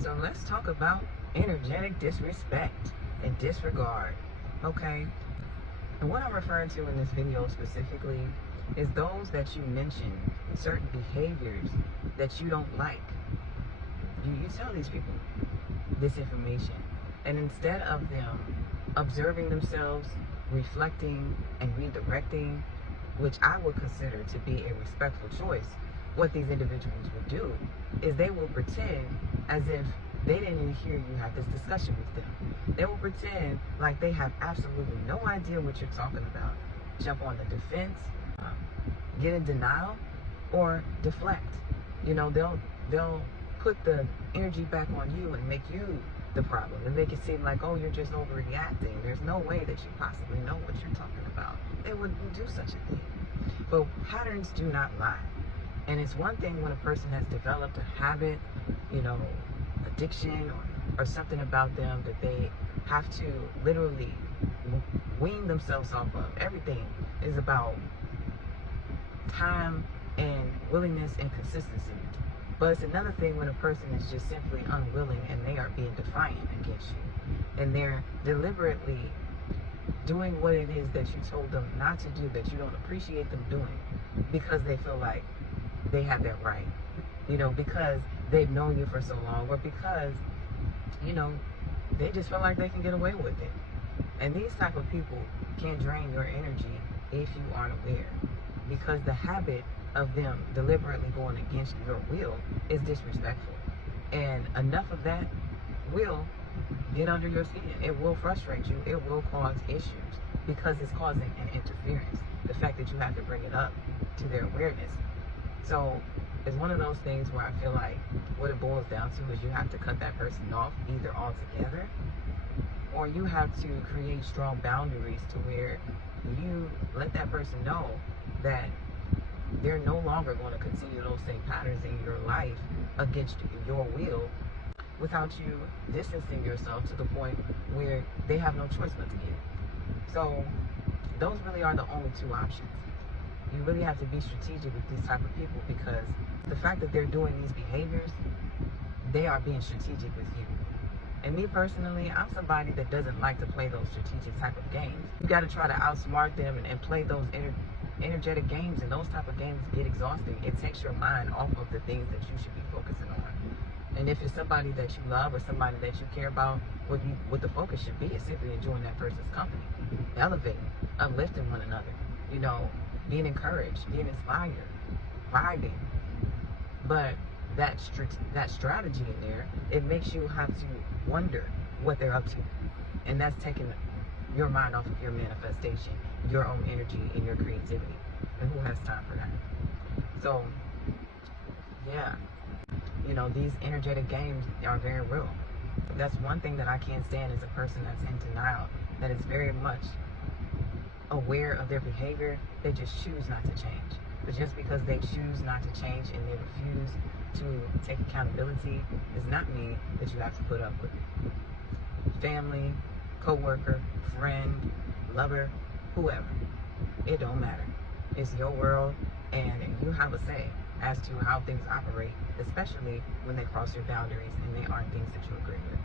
So let's talk about energetic disrespect and disregard. Okay? And what I'm referring to in this video specifically is those that you mention, certain behaviors that you don't like. You tell these people this information. And instead of them observing themselves, reflecting, and redirecting, which I would consider to be a respectful choice, what these individuals will do is they will pretend as if they didn't even hear you have this discussion with them. They will pretend like they have absolutely no idea what you're talking about. Jump on the defense, get in denial, or deflect. They'll put the energy back on you and make you the problem and make it seem like, oh, you're just overreacting. There's no way that you possibly know what you're talking about. They wouldn't do such a thing. But patterns do not lie. And it's one thing when a person has developed a habit, addiction or something about them that they have to literally wean themselves off of. Everything is about time and willingness and consistency. But it's another thing when a person is just simply unwilling and they are being defiant against you. And they're deliberately doing what it is that you told them not to do, that you don't appreciate them doing, because they feel like they have that right. Because they've known you for so long, or because, they just feel like they can get away with it. And these type of people can drain your energy if you aren't aware. Because the habit of them deliberately going against your will is disrespectful. And enough of that will get under your skin. It will frustrate you. It will cause issues because it's causing an interference. The fact that you have to bring it up to their awareness. So it's one of those things where I feel like what it boils down to is you have to cut that person off either altogether, or you have to create strong boundaries to where you let that person know that they're no longer going to continue those same patterns in your life against your will, without you distancing yourself to the point where they have no choice but to give. So those really are the only two options. You really have to be strategic with these type of people, because the fact that they're doing these behaviors, they are being strategic with you. And me personally, I'm somebody that doesn't like to play those strategic type of games. You got to try to outsmart them and play those energetic games, and those type of games get exhausting. It takes your mind off of the things that you should be focusing on. And if it's somebody that you love or somebody that you care about, what the focus should be is simply enjoying that person's company, elevating, uplifting one another, being encouraged, being inspired, vibing. But that strategy in there, it makes you have to wonder what they're up to. And that's taking your mind off of your manifestation, your own energy, and your creativity. And who has time for that? So, yeah, these energetic games are very real. That's one thing that I can't stand, is a person that's in denial, that is very much aware of their behavior. They just choose not to change. But just because they choose not to change and they refuse to take accountability does not mean that you have to put up with it. Family, co-worker, friend, lover, whoever, it don't matter. It's your world, and you have a say as to how things operate, especially when they cross your boundaries and they aren't things that you agree with.